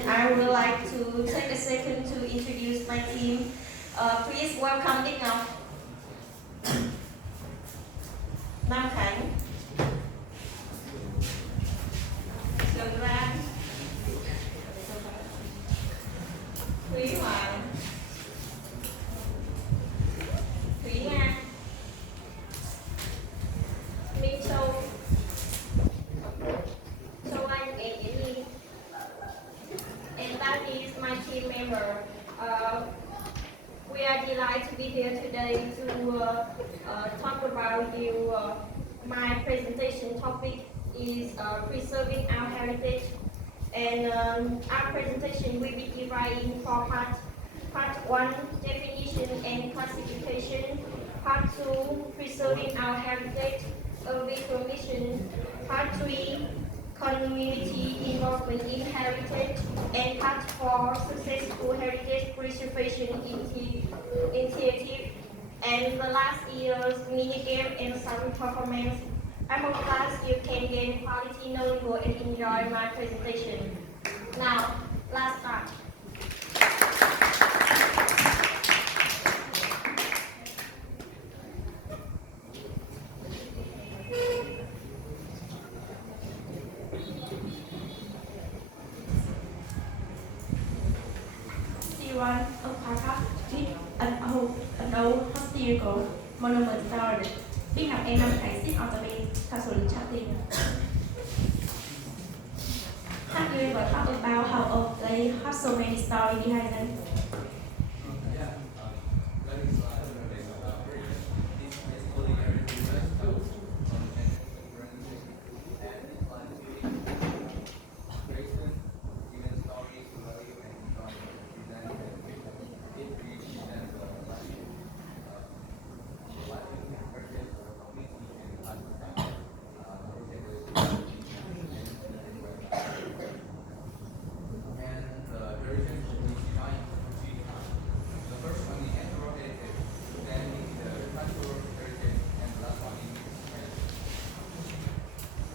And I would like to take a second to introduce my team. Please welcome Đích Ngọc, Nam Khánh, Trường Lan, Thúy Hoàng, Thúy Nga, Minh Châu, Châu Anh, and Yến Nhi. And that is my team member. We are delighted to be here today to talk about you. My presentation topic is preserving our heritage, and our presentation will be divided in four parts. Part 1, definition and classification. Part 2, preserving our heritage, a visual mission. Part 3, community involvement in heritage, and Part 4, successful heritage preservation initiative, and the last year's mini game and some performance. I hope that you can gain quality knowledge and enjoy my presentation. Now, let's start. C1, a park with an old historical monument started. Big Ngọc and Nam Khánh sit on the main casually chatting. Have you ever thought about how old they have so many stories behind them?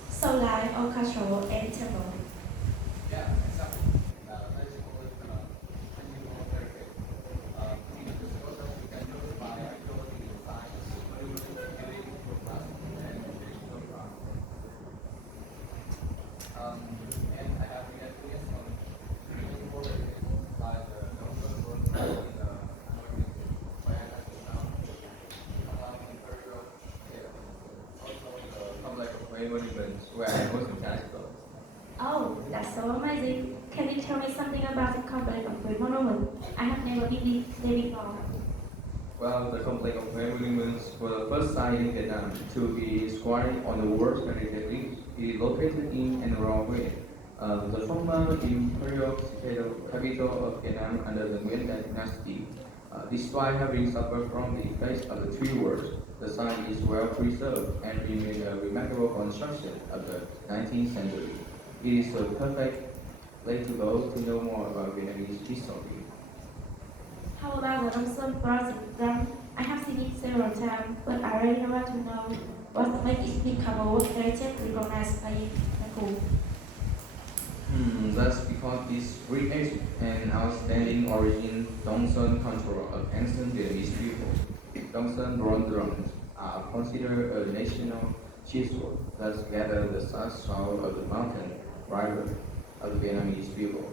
So life or cultural and temple. Monuments where most of the Oh, that's so amazing. Can you tell me something about the complex of Great Monument? I have never been there before. Well, the complex of monuments was the first site in Vietnam to be scored on the World Heritage List. It is located in and around Hue, the former imperial capital of Vietnam under the Nguyen dynasty. Despite having suffered from the effects of the three wars, the site is well preserved and remains a remarkable construction of the 19th century. It is a perfect place to go to know more about Vietnamese history. How about the Nông project drum? I have seen it several times, but I really want to know what makes it become a World Heritage recognized by UNESCO. That's because its rich and outstanding origin Dong Son control of ancient Vietnamese people. Dong Son bronze drums are considered a national chieftain that gather the south of the mountain river of the Vietnamese people.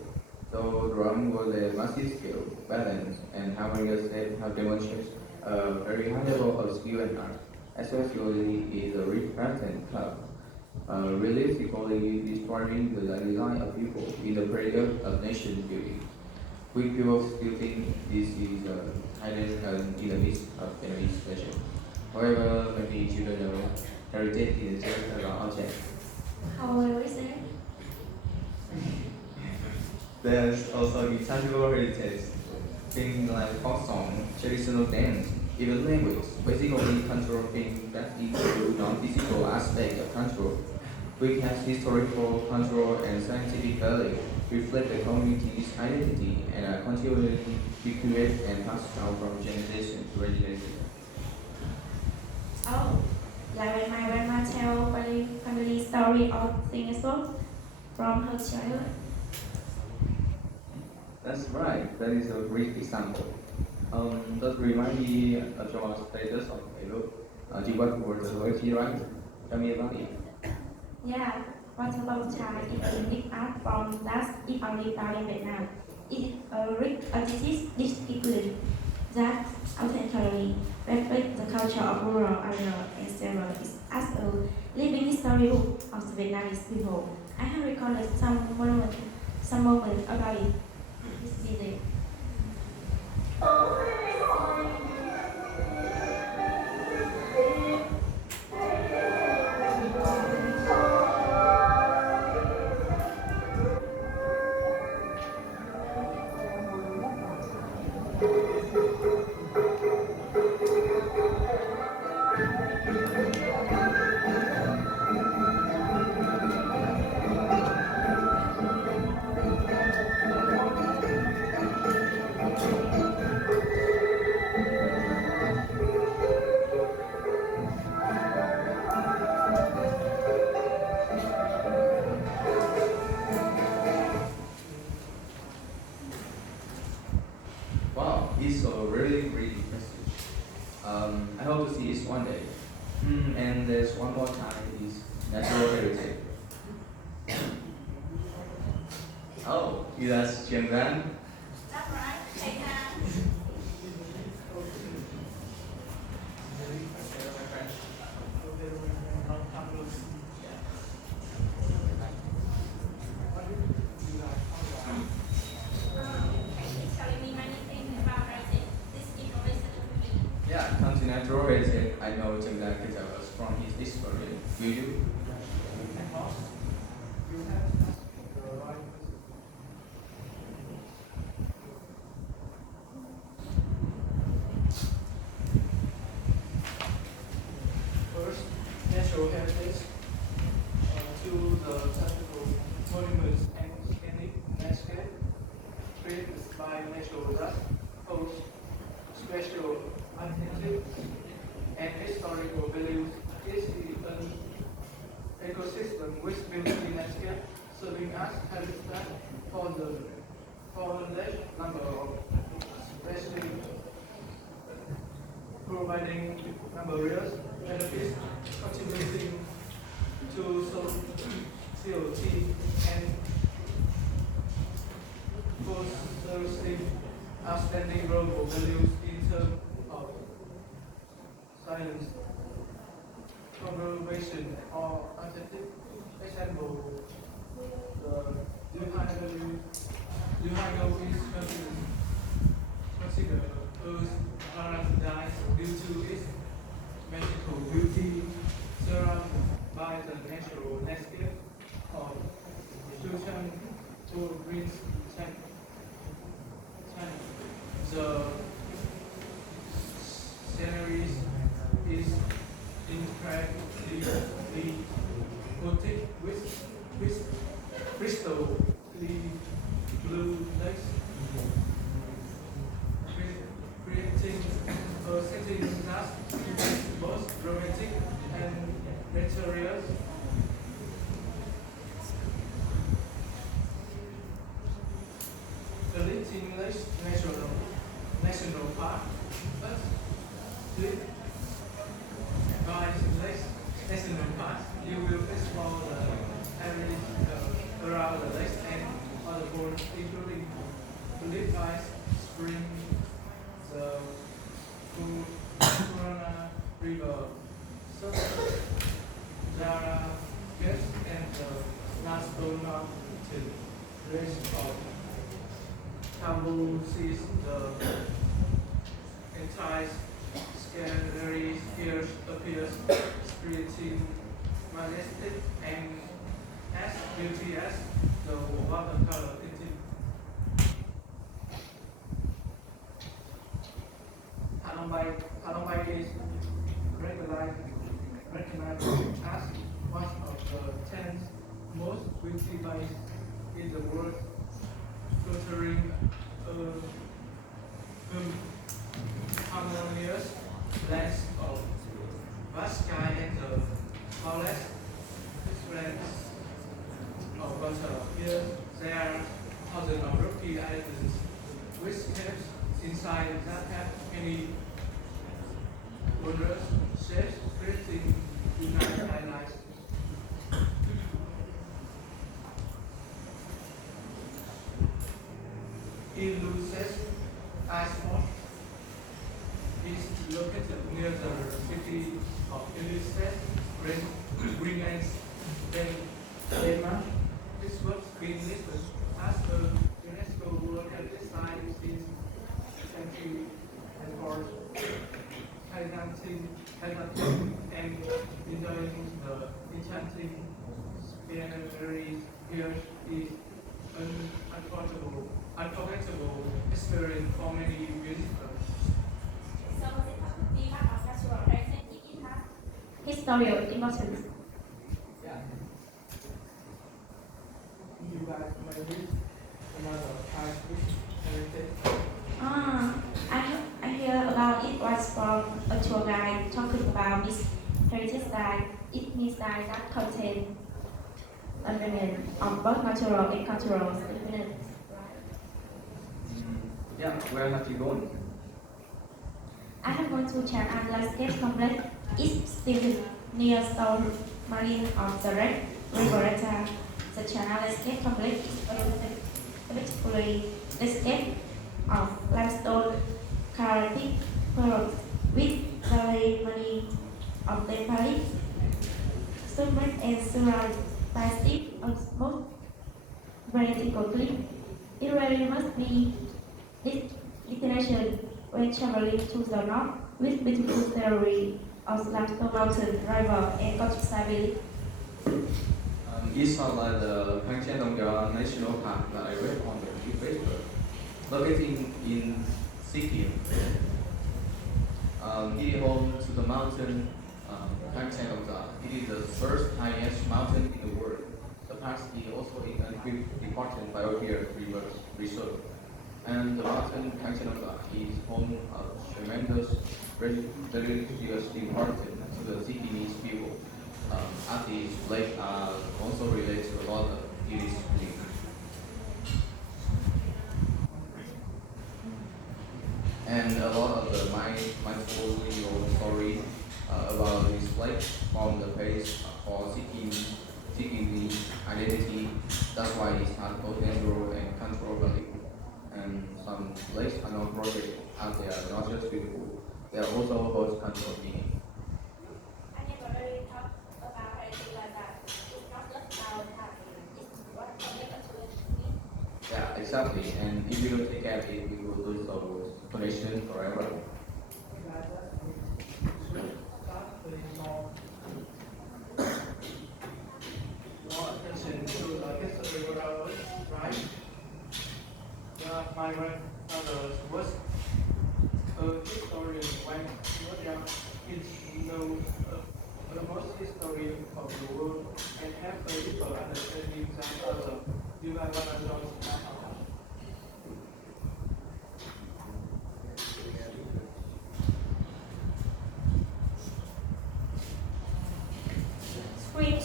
So drum was a massive scale, balance, and harmonious set have demonstrated a very high level of skill and art, especially in the rich pattern club. Realistically describing the design of people in the period of nation building. We people still think this is hidden in the midst of Vietnamese nation. However, maybe you don't know, heritage is just an object. However, is there? There's also intangible heritage, things like folk song, traditional dance, even language, basically cultural things that include non-physical aspects of culture. We have historical, cultural, and scientific value, reflect the community's identity, and are continually recreated and passed down from generation to generation. Oh, like when my grandma tell family story or sing a song from her childhood. That's right. That is a great example. That remind me of your status of Peru. You work for the royalty, right? Tell me about it. Yeah, what about Chai is unique art form that is only found in Vietnam. It is a rich artistic discipline that authentically reflects the culture of rural area and serves as a living history book of the Vietnamese people. I have recorded some moments about it. This video. Wow, it's a really great message. I hope to see this one day. And there's one more time is natural heritage. Oh, you that's Jim Van? That's right. Hey, Can you tell me anything about writing? This information is me. Yeah, come to natural heritage. I know Jim Van can tell us from his history. Will you? First, natural heritage. To the technical monuments and scenic landscape created by natural that holds special identity and historical values. Is an ecosystem with beauty landscape serving as habitat for the large number of species, providing numerous benefits, contributing to society and fostering outstanding global values in terms of science, conservation, or aesthetic. Example, the Duhango is considered as paradise due to its magical beauty, surrounded by the natural landscape of Sultan or Prince China. The scenery is incredibly gothic with crystal blue lakes, creating a setting that is both romantic and luxurious. The Lighting National Park, but split by lakes national park, you will explore the area around the lakes and other ponds, including Blue Ice Spring, the Corona River, Zara Gate, and the Laston Mountain range of Tambu sees the entire scenery here appears creating majestic and as beauty as the watercolor painting. Hanoi is recognized as one of the 10 most beautiful places in the world, featuring harmonious blend of vast sky and the flawless expanse of water. Here, there are thousands of rocky islands many owners, chefs, creating unique highlights. Illuses Ice Port is located near the city of Illuses, Greenland, Denmark. This was been listed as a UNESCO World Heritage Site since 2004, highlighting and enjoying the enchanting scenery here is an unforgettable experience for many visitors. So the property of natural heritage it has historical importance. Yeah. You guys may read another heritage. I hear about it was from a tour guide talking about this heritage site. It means that contain a remnant of both natural and cultural elements. Yeah, where have you gone? I have gone to Chang'an Landscape Complex. It's still near Stone Marine of the Red River Delta. The Chang'an Landscape Complex is a particularly landscape of limestone carpeting pearls with very many of them palace, submerged and surrounded by steep and smooth vertical cliff. It really must be this destination when traveling to the north with beautiful scenery of limestone mountain, river, and countryside village. It's not like the Kangchen National Park that I read on the Facebook. Located in Sikkim, it is home to the mountain Kangchen. It is the first highest mountain in the world. The park is also in an important biosphere reserve. And the mountain Kangchen is home of tremendous religious importance to the Sikkimese people. As this lake also relates to a lot of Buddhist beliefs. And a lot of the mindful stories about this lake from the place for seeking the identity. That's why it has both natural and cultural value. And some lakes are not projects as they are not just beautiful, they are also both cultural meaning. I never really thought about anything like that. It's not just our time, it's what connects us to me. Yeah, exactly. And if we don't take care of it, we will lose our connection forever. More attention to the history of our right? My grandfather was a historian when he was young. He knows almost history of the world and have a deeper understanding than others. Do you have one of those? Screen 2,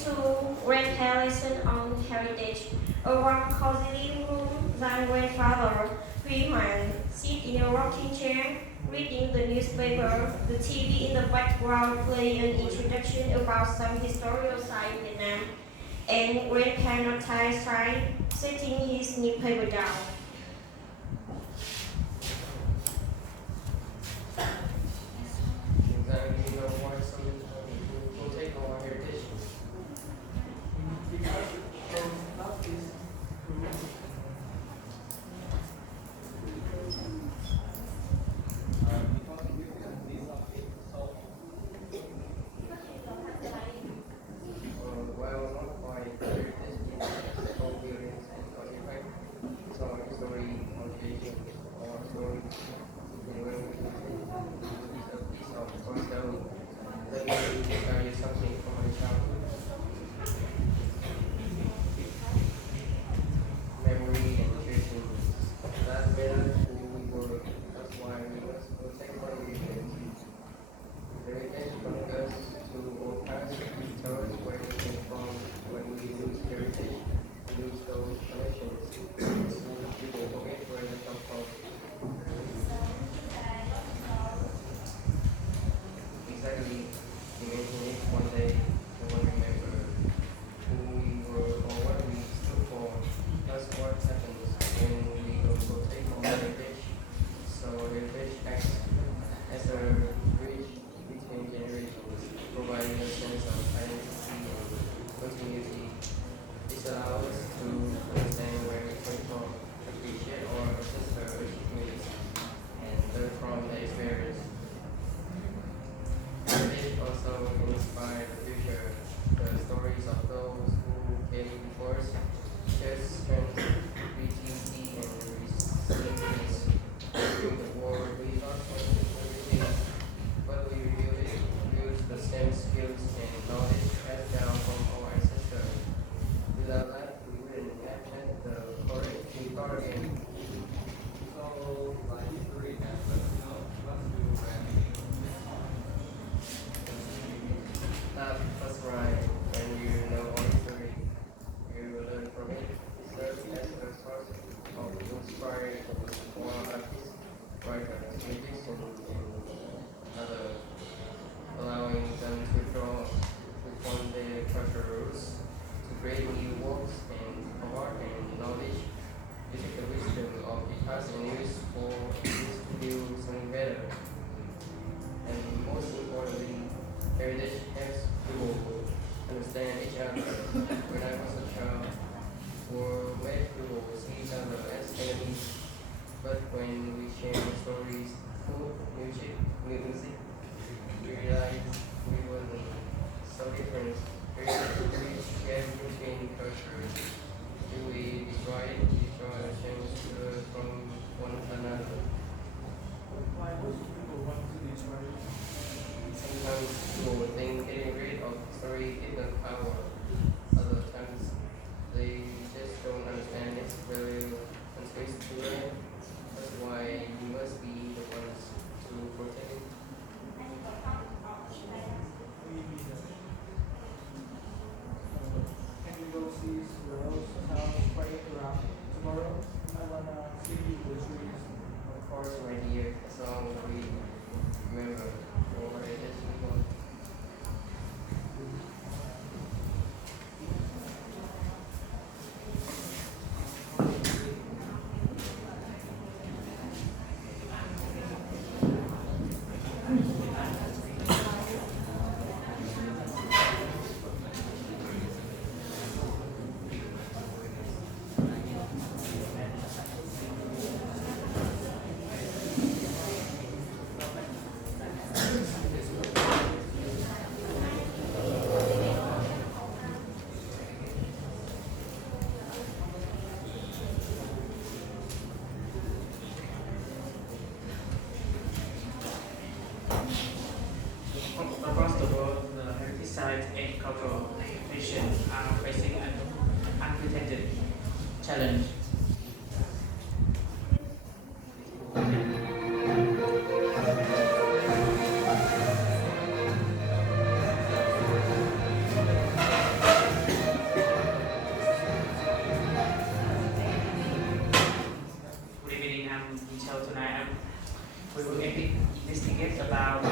grandparent lesson on heritage. A warm, cozy living room. Thy grandfather, Huan, sit in a rocking chair, reading the newspaper. The TV in the background play an introduction about some historical site in Vietnam. And grandparent side, setting his newspaper down. Exactly, you know, why some will take on our heritage. Because love is true. Well, not quite heritage, it's all buildings and artifact. So history, motivation, or story, something where we can piece a piece of or stone that will carry something from my childhood. Memory and nutrition. That matters who we were. That's why we must protect our heritage. The heritage connects us to our past, tell us where we came from. When we lose heritage, we lose those connections. People forget where they come from. also inspire the future. The stories of those who came before us just strength, BTC, and resilience. Through the war, we not only communicate, but we use the same skills and knowledge passed down from our ancestors. Without that, we wouldn't have had the courage to start again. So, like history has what to do That's right. When you know our history, you will learn from it. It serves as a source of inspiring for artists, writers, musicians, and others, allowing them to draw upon their cultural roots, to create new works and of art and knowledge. You take the wisdom of the past and use to do something better. And most importantly, heritage helps people understand each other. When I was a child, we made people see each other as enemies. But when we share stories, food, music, we realized we wasn't so different. We share between cultures. Do we destroy it? Destroy a chance to learn from one another. Why would people want to destroy it? Sometimes people think getting rid of history gives them power. Other times they just don't understand its value and space to learn. That's why you must be the ones to protect it. Can we go see squirrels playing around tomorrow? I wanna see the trees. Of course, right here, as long as we remember our heritage people. Across the world, the heritage sites and cultural nations are facing an unprecedented challenge. Good evening, I'm Michelle tonight. We will investigate about the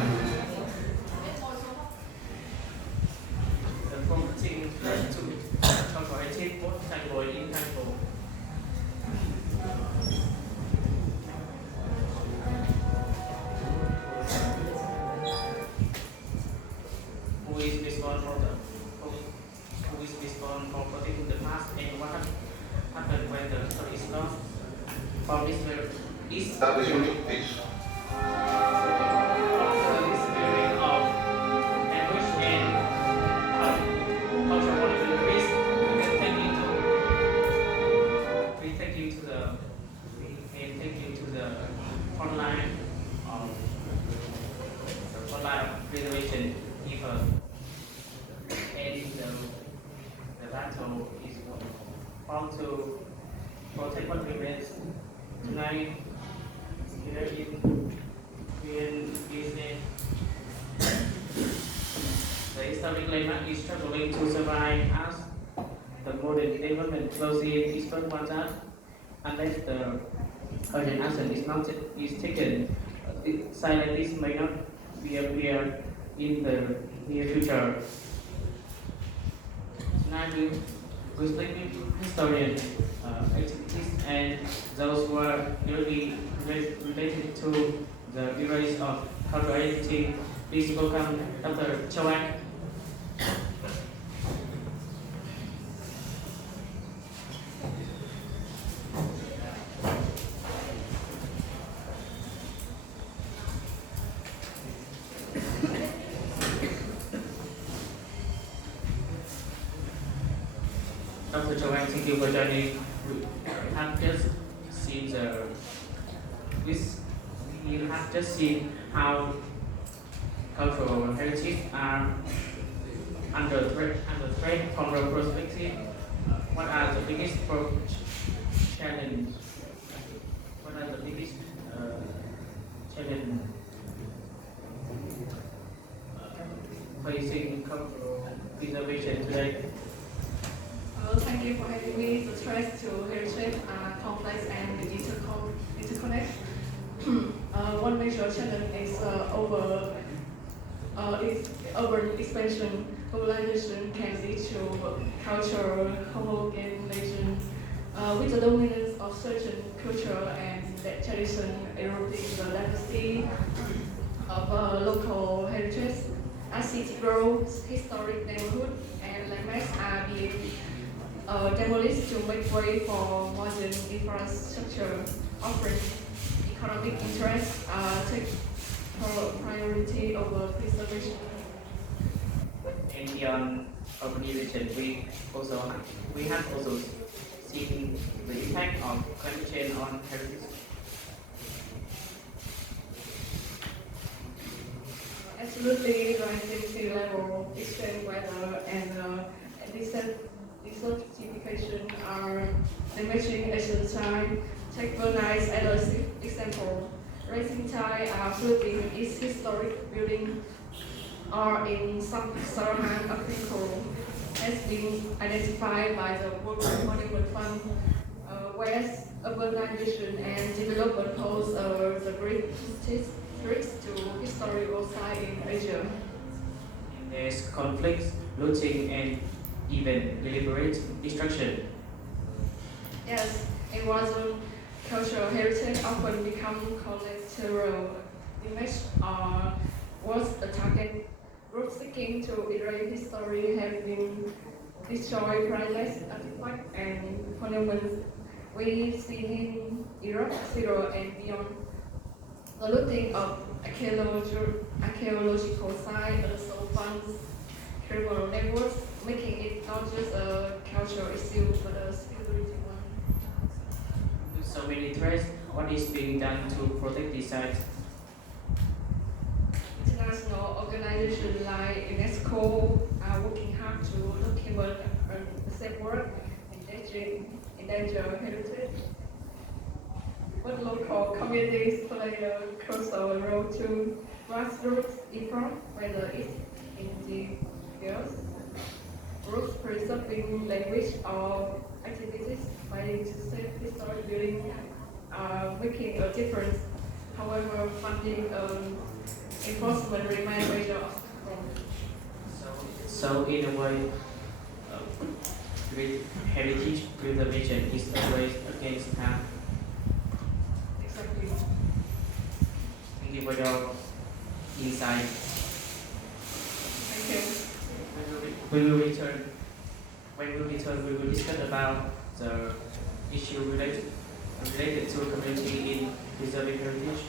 promoting to collaborative both tangible and intangible. Who is responsible for who is responsible for protecting the past and what happened when the story is lost? From this is reservation deeper, and the battle is how to protect what remains tonight here in Queensland. The historic landmark is struggling to survive as the modern development closely in eastern Queensland unless the urgent action is taken. Scientists may not reappear in the near future. Tonight we speak with historians, activists, and those who are directly related to the erase of cultural identity. Please welcome Dr. Chawak. Dr. Wang, thank you for joining. We have just seen we have just seen how cultural heritage are under threat from the perspective. What are the biggest challenge? What are the biggest challenge facing cultural preservation today? Thank you for having me. The threats to heritage are complex and interconnected. One major challenge is urban expansion. Urbanization can lead to cultural homogenization, with the dominance of certain culture and tradition eroding the legacy of local heritage. As city grows, historic neighborhood and landmarks are being demolished to make way for modern infrastructure, offering economic interests take priority over preservation. And beyond urbanization, we have also seen the impact of climate change on heritage. Absolutely, rising sea level, extreme weather, and desertification are damaging ancient time. Take Venice as an example. Rising tide are flooding its historic building, or in sub-Saharan Africa has been identified by the World Monument Fund, whereas urbanization and development pose the greatest threats to historical sites in Asia. And there's conflicts, looting, and even deliberate destruction. Yes, in Wazon, cultural heritage often become collateral damage or was a target. Groups seeking to erase history have been destroyed priceless artifacts and monuments. We see in Europe, Syria, and beyond. The looting of archaeological sites also funds criminal networks, making it not just a cultural issue but a security one. With so many threats, what is being done to protect these sites? International organizations like UNESCO are working hard to document and safeguard endangered heritage. But local communities play a crucial role too. Grassroots effort, whether it's individuals, groups preserving language or activities fighting to save historic buildings, are making a difference. However, funding enforcement remains a major obstacle. So in a way, with heritage preservation is always against harm. Exactly. Thank you for your insight. Thank you. When we return, we will discuss about the issue related to community in preserving heritage.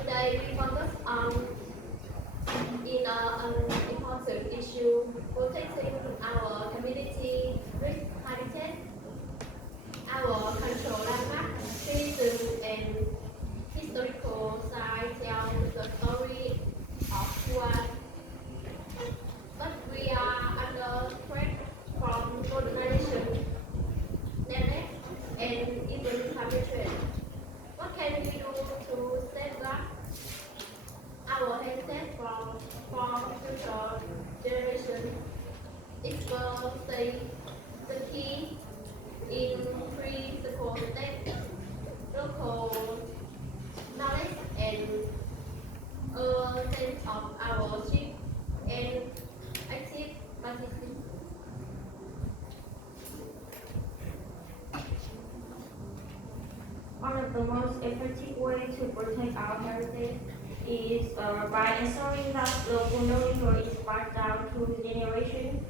Today we focus on an important issue, protecting our community rich heritage, our cultural landmark, tourism, and historical sites tell the story of one. But we are under threat from modernization, neglect, and even climate change. What can we do to safeguard our heritage for future generations? It will say the key in principle that local knowledge and a sense of our ownership and active participation. our heritage is by ensuring that local knowledge is passed down through generations.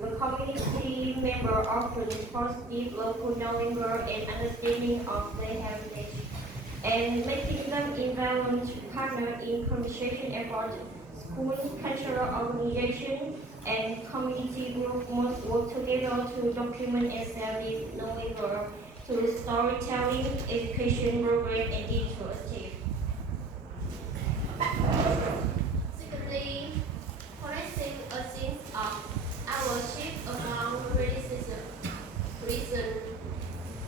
The community member often positive local knowledge and understanding of their heritage, and making them invaluable partner in conservation efforts. School, cultural organization, and community group must work together to document and sell this knowledge through storytelling, education program, and digital activities. Secondly, correcting a sense of our shift among racism. Reason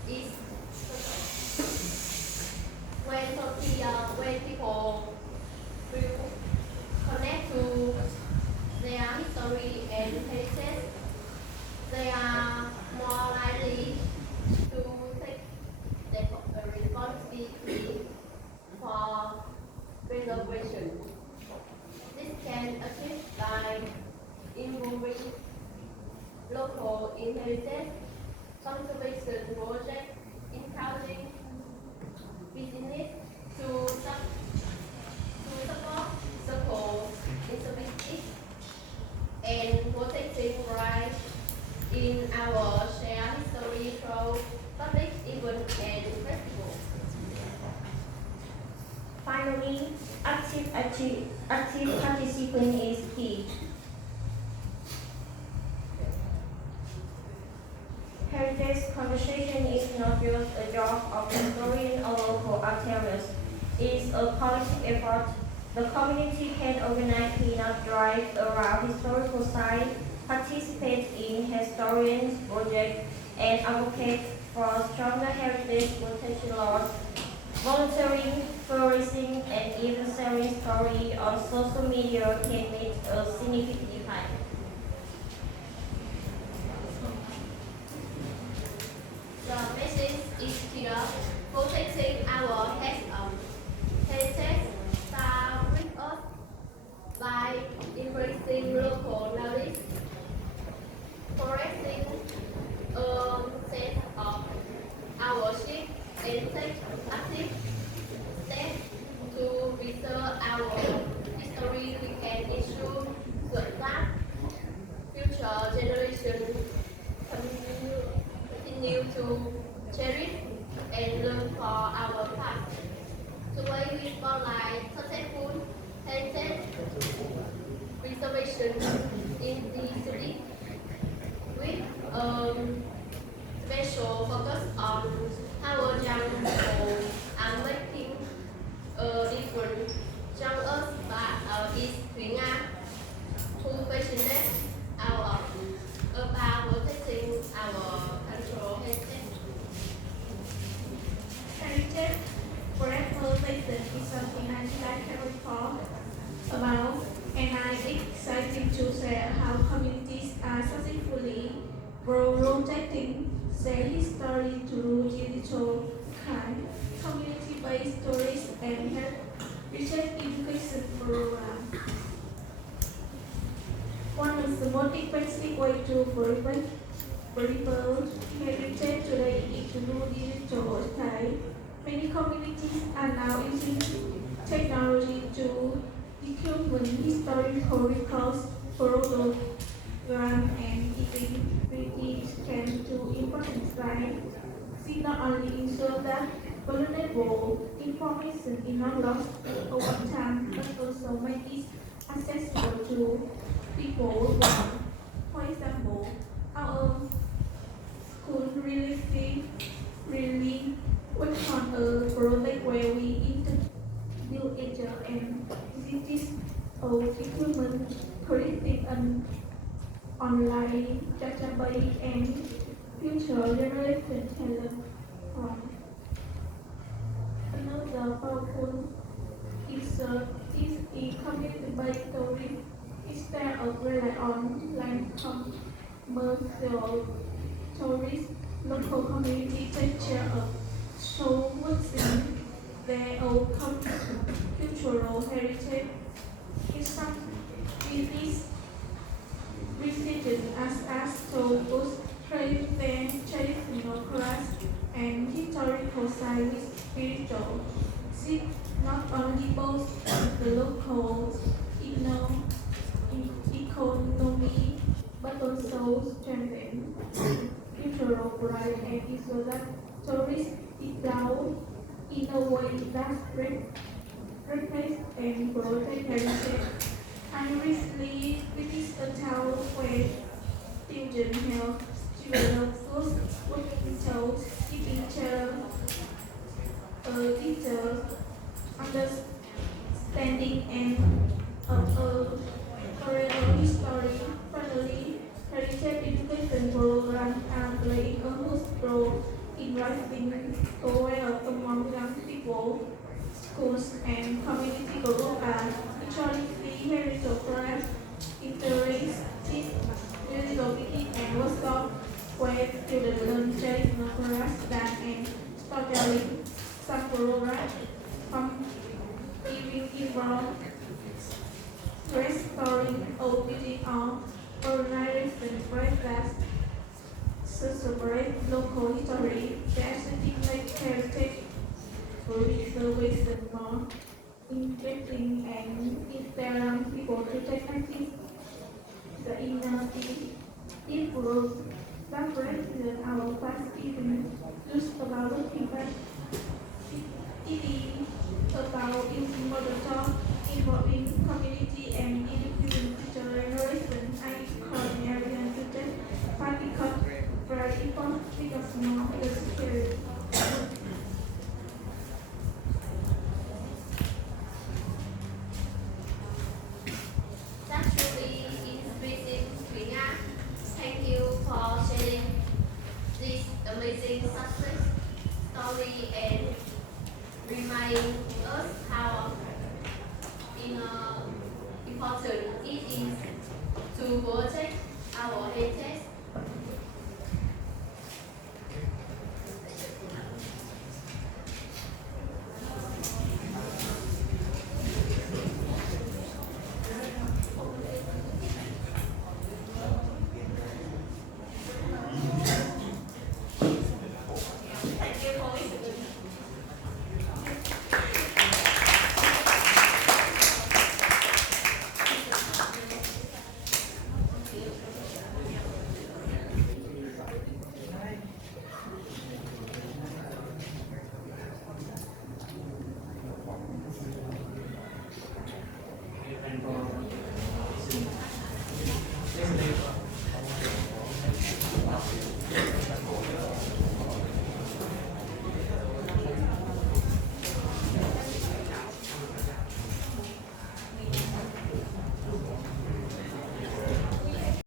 is when people will connect to their history and heritage, they are more likely to take the responsibility for preservation. This can achieve by involving local inheritance conservation projects, encouraging business to support local instability and protecting rights in our shared history through public events and festivals. Finally, active participation is key. Heritage conversation is not just a job of historian or local artists. It's a collective effort. The community can organize cleanup drives around historical sites, participate in historians projects, and advocate for stronger heritage protection laws. Volunteering, flourishing, and even sharing stories on social media can make a significant impact. The message is clear: protecting our heritage starts with us by embracing local knowledge, correcting sense of our shape, and take active steps to preserve our history. We can ensure that future generations continue to cherish and learn for our past. Today we spotlight successful heritage preservation in the city with special focus on how young people are making a difference. Trong us is Thúy Nga, who passionate about protecting our cultural heritage. Heritage preservation is something I like to report about, and I'm excited to share how communities are successfully protecting their history through digital kind, community-based stories, and health research education programs. One of the most effective ways to preserve heritage today is through digital style. Many communities are now using technology to document historical records, photos, grants, and even pretty scans to important sites. This not only ensures that vulnerable information is not lost over time, but also make it accessible to people worldwide. For example, our school really work on a project where we interview agents and visitors of equipment collecting an online database and future generation can learn from. Another powerful is a community-based story instead of rely on online commercial stories. Local community take care of so within their own cultural heritage. In some cities, religion as to both traditional class and historical side with spiritual not only boosts the local economy, but also strengthen cultural pride and ensure that tourists deep down in a way that reflects and protect heritage. I recently visited a town where children have developed first working towards keeping teacher understanding and current history. Finally, heritage education programs are playing a huge role in raising awareness among young people. Schools and community groups are ensuring free heritage programs, interactive music and workshop where students learn traditional crafts, dance and storytelling. Some programs from even involve restoring or building on organization that celebrate local history. The aesthetic make heritage preservation more interesting and inspire people to take active the innovative influence that represent our past even just about looking back. It is about using modern talk involving